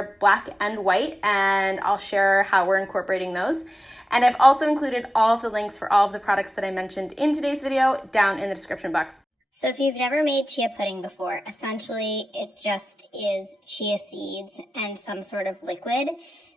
are black and white, and I'll share how we're incorporating those. And I've also included all of the links for all of the products that I mentioned in today's video down in the description box. So if you've never made chia pudding before, essentially it just is chia seeds and some sort of liquid,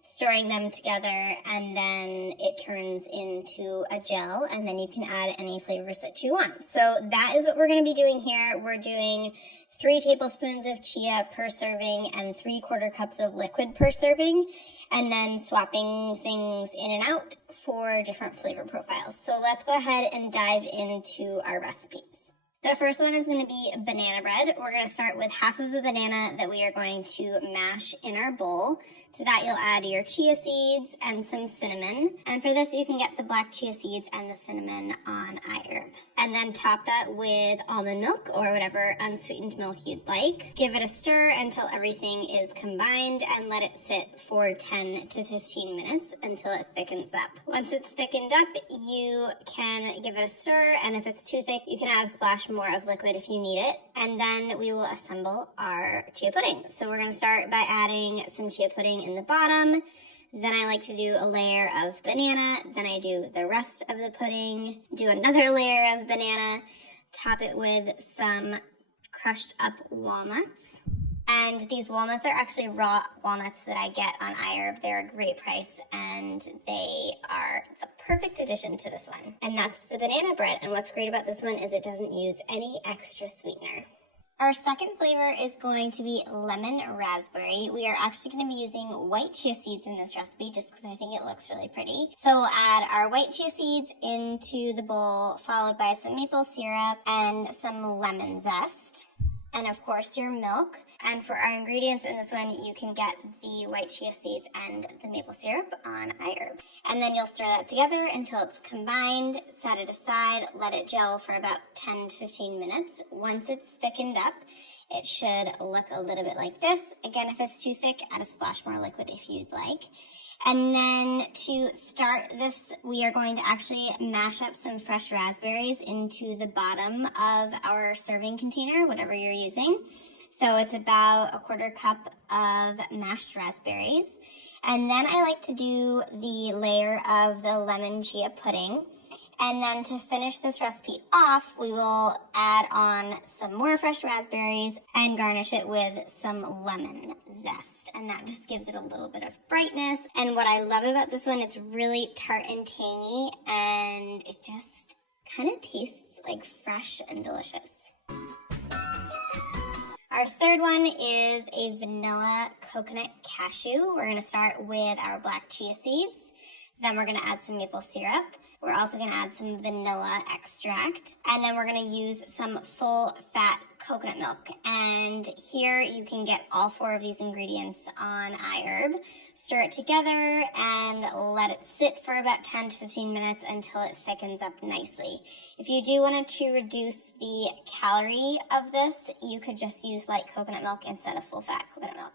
stirring them together, and then it turns into a gel, and then you can add any flavors that you want. So that is what we're going to be doing here. We're doing 3 tablespoons of chia per serving and 3/4 cups of liquid per serving, and then swapping things in and out for different flavor profiles. So let's go ahead and dive into our recipes. The first one is going to be banana bread. We're going to start with half of the banana that we are going to mash in our bowl. To that you'll add your chia seeds and some cinnamon. And for this you can get the black chia seeds and the cinnamon on iHerb. And then top that with almond milk or whatever unsweetened milk you'd like. Give it a stir until everything is combined and let it sit for 10 to 15 minutes until it thickens up. Once it's thickened up, you can give it a stir, and if it's too thick, you can add a splash more of liquid if you need it, and then we will assemble our chia pudding. So we're going to start by adding some chia pudding in the bottom. Then I like to do a layer of banana, then I do the rest of the pudding, do another layer of banana, top it with some crushed up walnuts. And these walnuts are actually raw walnuts that I get on iHerb. They're a great price, and they are the perfect addition to this one. And that's the banana bread. And what's great about this one is it doesn't use any extra sweetener. Our second flavor is going to be lemon raspberry. We are actually going to be using white chia seeds in this recipe just because I think it looks really pretty. So we'll add our white chia seeds into the bowl, followed by some maple syrup and some lemon zest. And of course your milk. And for our ingredients in this one, you can get the white chia seeds and the maple syrup on iHerb. And then you'll stir that together until it's combined, set it aside, let it gel for about 10 to 15 minutes. Once it's thickened up, it should look a little bit like this. Again, if it's too thick, add a splash more liquid if you'd like. And then to start this, we are going to actually mash up some fresh raspberries into the bottom of our serving container, whatever you're using. So it's about 1/4 cup of mashed raspberries. And then I like to do the layer of the lemon chia pudding. And then to finish this recipe off, we will add on some more fresh raspberries and garnish it with some lemon zest. And that just gives it a little bit of brightness. And what I love about this one, it's really tart and tangy, and it just kind of tastes like fresh and delicious. Our third one is a vanilla coconut cashew. We're going to start with our black chia seeds. Then we're going to add some maple syrup. We're also going to add some vanilla extract. And then we're going to use some full fat coconut milk. And here you can get all 4 of these ingredients on iHerb. Stir it together and let it sit for about 10 to 15 minutes until it thickens up nicely. If you do want to reduce the calorie of this, you could just use light coconut milk instead of full fat coconut milk.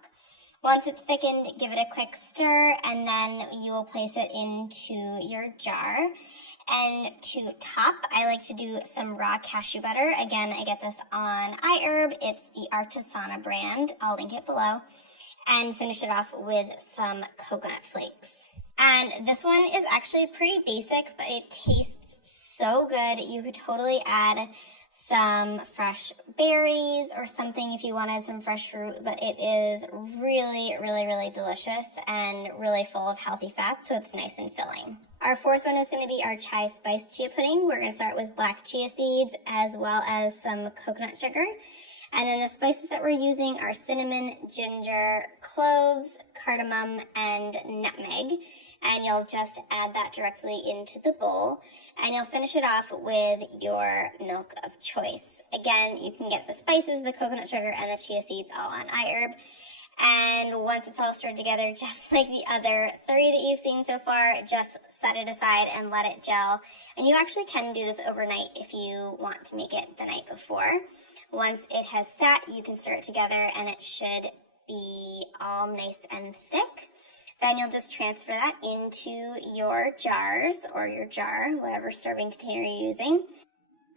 Once it's thickened, give it a quick stir, and then you will place it into your jar. And to top, I like to do some raw cashew butter. Again, I get this on iHerb. It's the Artisana brand. I'll link it below. And finish it off with some coconut flakes. And this one is actually pretty basic, but it tastes so good. You could totally add some fresh berries or something if you wanted some fresh fruit, but it is really, really, really delicious and really full of healthy fats, so it's nice and filling. Our fourth one is going to be our chai spice chia pudding. We're going to start with black chia seeds as well as some coconut sugar. And then the spices that we're using are cinnamon, ginger, cloves, cardamom, and nutmeg. And you'll just add that directly into the bowl. And you'll finish it off with your milk of choice. Again, you can get the spices, the coconut sugar, and the chia seeds all on iHerb. And once it's all stirred together, just like the other 3 that you've seen so far, just set it aside and let it gel. And you actually can do this overnight if you want to make it the night before. Once it has sat, you can stir it together and it should be all nice and thick. Then you'll just transfer that into your jars or your jar, whatever serving container you're using.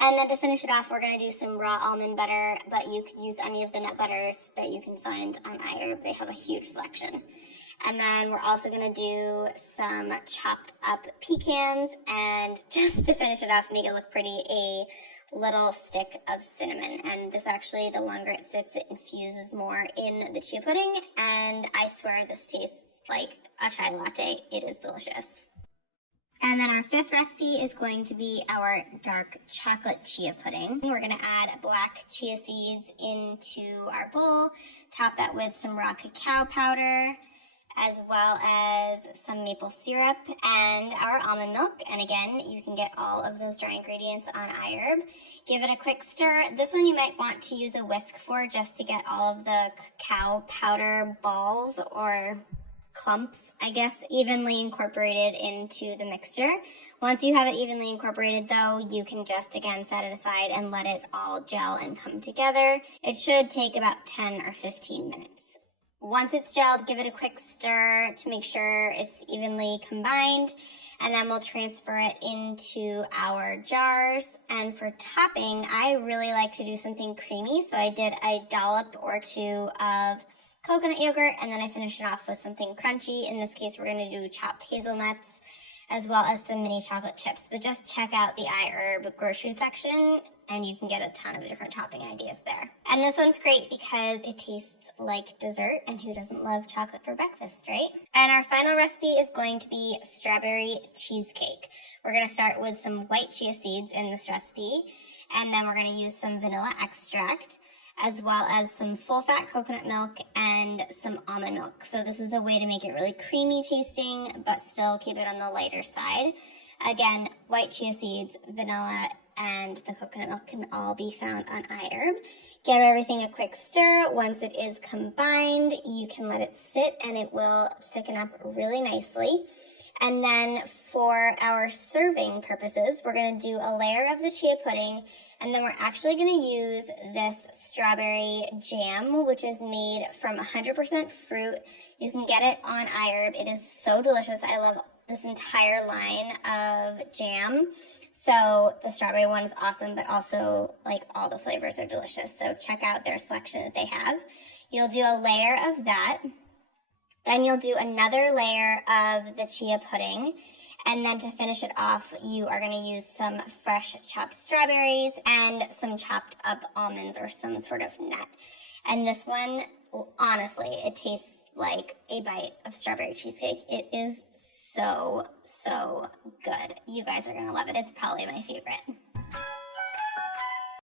And then to finish it off, we're going to do some raw almond butter, but you could use any of the nut butters that you can find on iHerb. They have a huge selection. And then we're also going to do some chopped up pecans, and just to finish it off, make it look pretty, a little stick of cinnamon. And this actually, the longer it sits, it infuses more in the chia pudding, and I swear this tastes like a chai latte. It is delicious. And then our fifth recipe is going to be our dark chocolate chia pudding. We're going to add black chia seeds into our bowl, top that with some raw cacao powder, as well as some maple syrup and our almond milk. And again, you can get all of those dry ingredients on iHerb. Give it a quick stir. This one you might want to use a whisk for, just to get all of the cacao powder balls or clumps, I guess, evenly incorporated into the mixture. Once you have it evenly incorporated, though, you can just, again, set it aside and let it all gel and come together. It should take about 10 or 15 minutes. Once it's gelled, give it a quick stir to make sure it's evenly combined, and then we'll transfer it into our jars. And for topping, I really like to do something creamy, so I did a dollop or two of coconut yogurt, and then I finish it off with something crunchy. In this case, we're going to do chopped hazelnuts, as well as some mini chocolate chips. But just check out the iHerb grocery section, and you can get a ton of different topping ideas there. And this one's great because it tastes like dessert, and who doesn't love chocolate for breakfast, right? And our final recipe is going to be strawberry cheesecake. We're going to start with some white chia seeds in this recipe, and then we're going to use some vanilla extract, as well as some full-fat coconut milk and some almond milk. So this is a way to make it really creamy tasting, but still keep it on the lighter side. Again, white chia seeds, vanilla, and the coconut milk can all be found on iHerb. Give everything a quick stir. Once it is combined, you can let it sit, and it will thicken up really nicely. And then for our serving purposes, we're going to do a layer of the chia pudding, and then we're actually going to use this strawberry jam, which is made from 100% fruit. You can get it on iHerb. It is so delicious. I love this entire line of jam. So the strawberry one is awesome, but also like all the flavors are delicious. So check out their selection that they have. You'll do a layer of that. Then you'll do another layer of the chia pudding, and then to finish it off, you are going to use some fresh chopped strawberries and some chopped up almonds or some sort of nut. And this one, honestly, it tastes like a bite of strawberry cheesecake. It is so, so good. You guys are going to love it. It's probably my favorite.